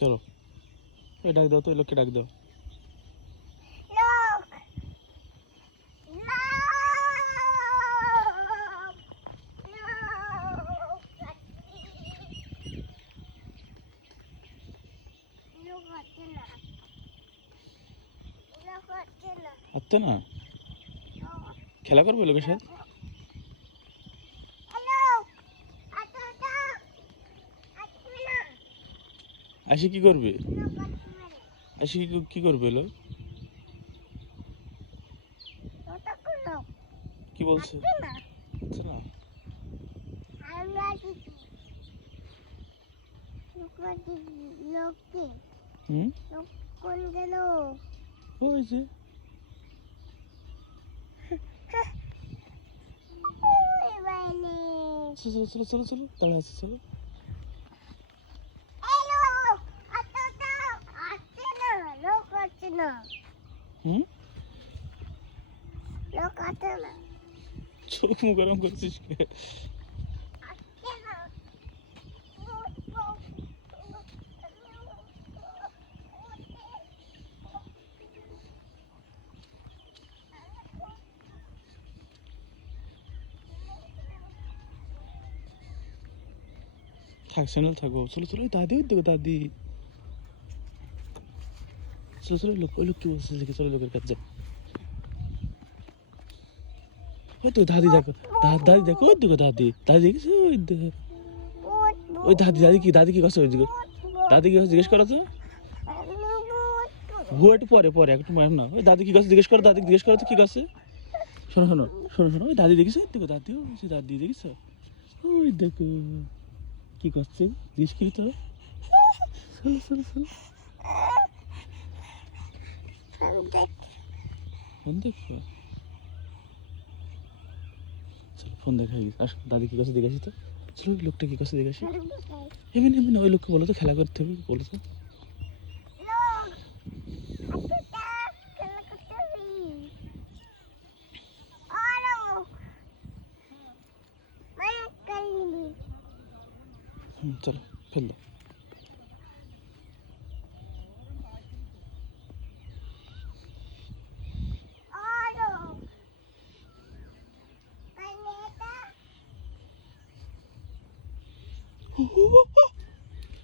চলো ওই ডাক দাও তো, ওই লোককে ডাক দাও। আচ্ছা না, খেলা করবে লোকের সাথে? আসি কি করবে? আসি কি করবে লোক? কি বলছে? আচ্ছা না, ওই যে চলো চলো চলো চলো, দাঁড়া আছে, চলো। চোখ মুখ গরম করছিস কে? থাক চ্যানেল থাকো, চলো চলো, দাদি ওই দেখো দাদি, চলো চলো, লোক ওই লোক কি বলছে দেখে, চলো লোকের কাছে যাই। ওই তো দাদি দেখো, দাদি দেখো, ওই দেখো দাদি, দাদি দেখেছো, ওই দেখো, ওই দাদি, দাদি কি করছে, ওই দিকে দাদি কি করছে জিজ্ঞেস করো তো। একটু পরে পরে একটু মার না, ওই দাদি কি করছে জিজ্ঞেস করো, দাদি জিজ্ঞেস করো তো কি করছে। শোনো শোনো শোনো শোনো, ওই দাদি দেখেছো, দেখো দাদি, ওই দাদি দেখেছো, ওই দেখো কি করছে জিজ্ঞেস করি তো। চলো চলো চলো, ফোন দেখো, চলো ফোন দেখাই আস, দাদি কি করছে দেখেছি তো, চলো ওই লোকটা কি করছে দেখেছি। এমনি এমনি ওই লোককে বলো তো খেলা করতে হবে, বলো তো। চলো ফেল দাও।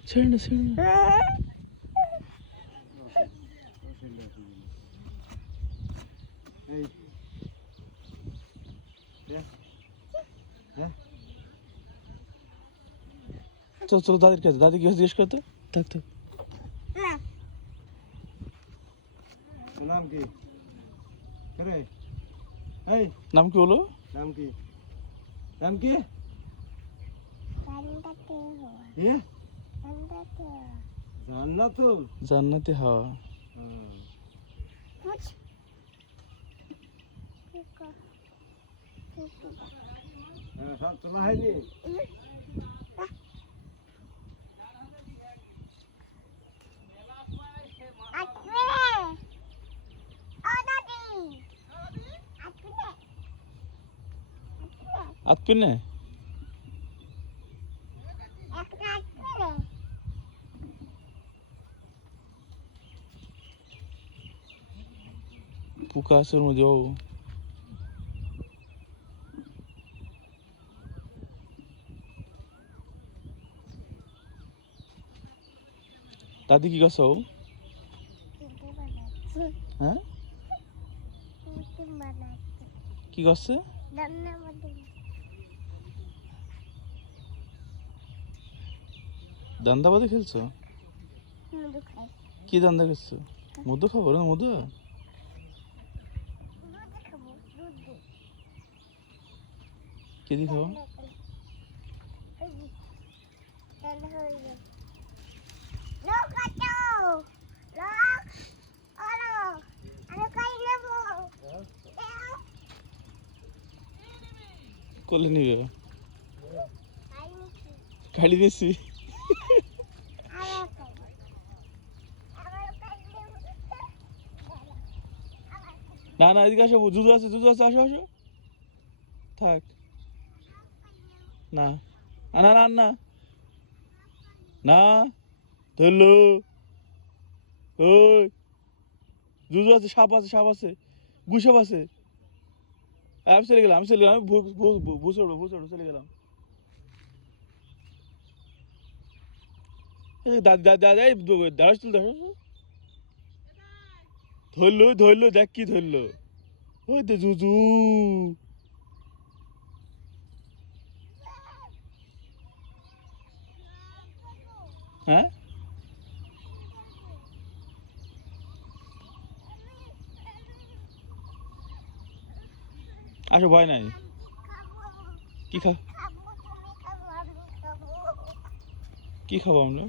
ছেড়ে না ছেড়ে না, চলো চলো দাদির কাছে, দাদি কি জিজ্ঞেস করতে, থাক থাক। নাম কি রে? নাম কি বলো? নাম কি? নাম কি? জান্নাতুল। জান্নাতি হাওয়া। সব তোলা হয়নি? আতপিনে পোকা আছে ওর মধ্যে, ও দাদি কি করছো? হ্যাঁ কি করছে? দান্দা বাদে খেলছো? কি দান্দা খেলছো? মধু খাবো না, মধু কে দি খাবো? কোলে নিবে, খালি দিয়েছি। না না এদিকে আসো, জুজু আছে, জুজু আছে, আসো আসো, থাক। না না না না না, ধরলো। ওই জুজু আছে, সাপ আছে, সাপ আছে, গুসাপ আছে। আমি চলে গেলাম, আমি চলে গেলাম, আমি ভূচড়ো চলে গেলাম। দাদি দাদি দাদি, এই দাঁড়াস তুল, দাঁড়াস। ধরলো ধরলো, দেখ কি ধরলো। ওই তো জুজু। হ্যাঁ, আসো, ভয় নাই। কি খা কি খাবো আমরা?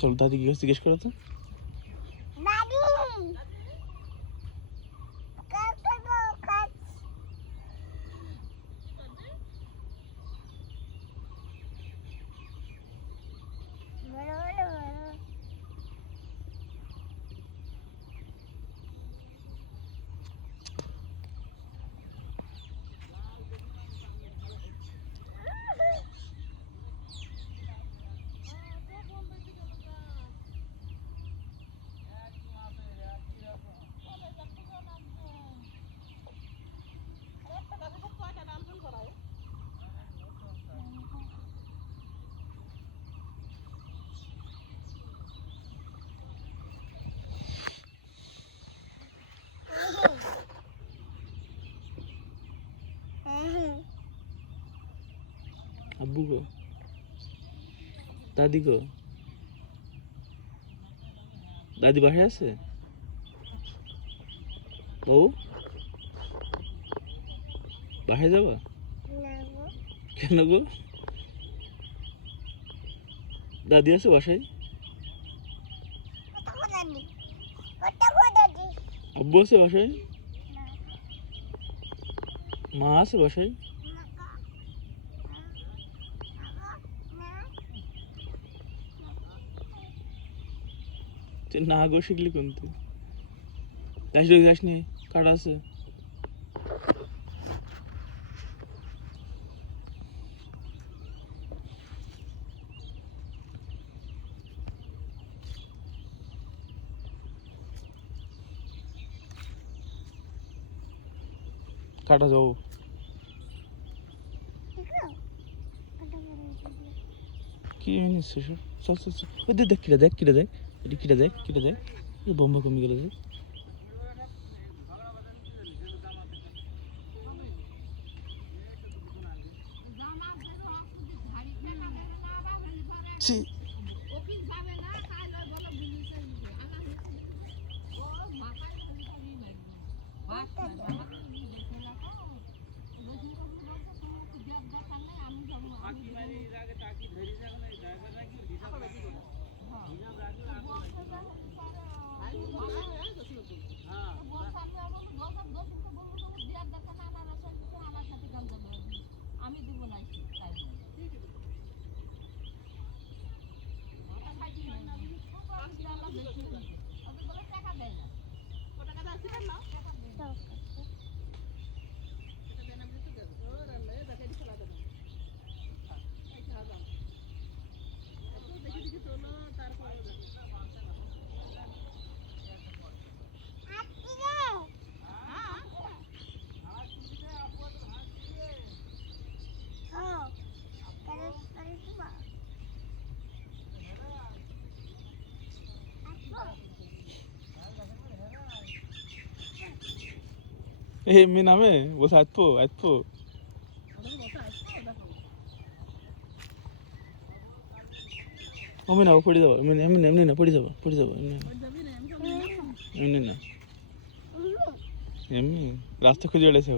চল দাদি কি কাছে জিজ্ঞেস করো তো। আব্বু গো, দাদি গো, দাদি বাসায় আছে? বউ, বাসায় যাবা? কেন গো? দাদি আছে বাসায়? আব্বু আছে বাসায়? মা আছে বাসায়? তুই না গো শিখলি কোন তুই? যাস নি, কাটা আছে। কাটা যাও। কি নিচ্ছে সব? চল চল চল, ওই দেখ কিটা, দেখ কিটা, দেখ এটা, কিটা দেখ, কিটা দেখ, এই বোম্বা কমে গেলে দেখ। ছি, আমি দিব না, টাকা দেয় না। এমনি নামে বসে আতপো আতপো। এমনি না, পড়ে যাবো, এমনি এমনি এমনি না, পড়ে যাবো, পড়ে যাবো, এমনি না, এমনি না, এমনি রাস্তা খুঁজে বেড়েছে।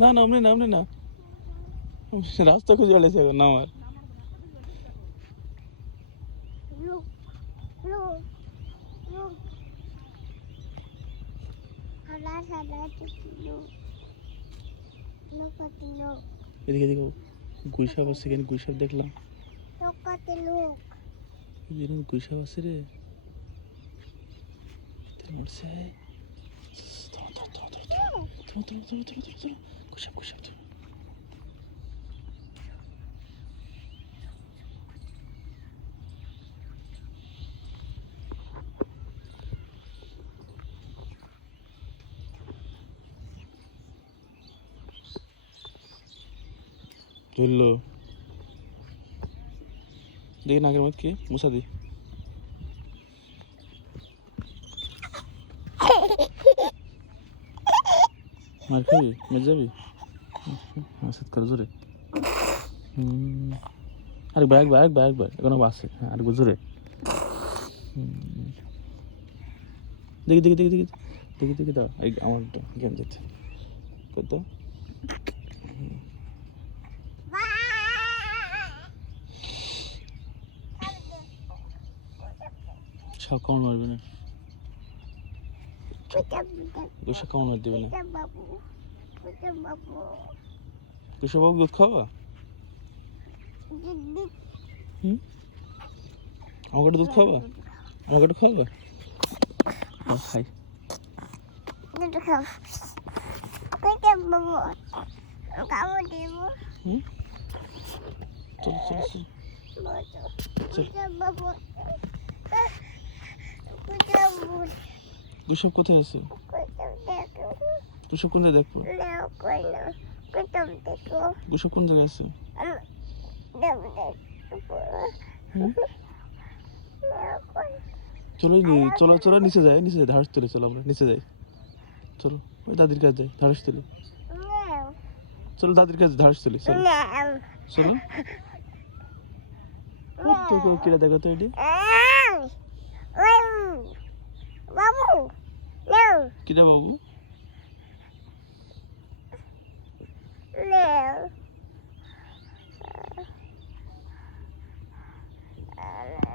না না, এমনি না, এমনি না, রাস্তা খুঁজে বেড়েছে এখন আমার। নৌকাতে লোক এদিকে এদিকে গুইসাপ আছে, এখানে গুইসাপ দেখলাম। নৌকাতে লোক এখানে গুইসাপ আছে রে, মরছে। গুইসাপ গুইসাপ ধরলো। দেখি নাকের মধ্যে কি মুসা দি। মার খাবি, মেরে যাবি, হাসাত করে জোরে। আরেকবার একবার একবার একবার এখনো আছে। হ্যাঁ আরেকবার জোরে। দেখি দেখি দেখি দেখি দেখি দেখি দাও, এই আমারটা জ্ঞান দিতে কত। সব কেমন মারবে না, গুসা কেমন মার দেবে না। বাবু বাবু গুসা বাবু দুধ খাওয়া, আমাকে একটু দুধ খাওয়া, আমাকে একটু খাওয়া। খাই দুটো খাও বাবু খাবো দেব চলো চলো চলো চলো। বাবু গুসব কোথায় আছে, গুসব কোন জায়গায় দেখবো, গুসব কোন জায়গায় আছে। চলো চলো চলো নিচে যাই, নিচে যাই ধারস তুলে, চলো আমরা নিচে যাই, চলো ওই দাদির কাছে যাই ধারস তুলে, চলো দাদির কাছে ধারস তুলে, চলো চলো। তো কিরা দেখো তো এটি বাবু কিরা বাবু, No.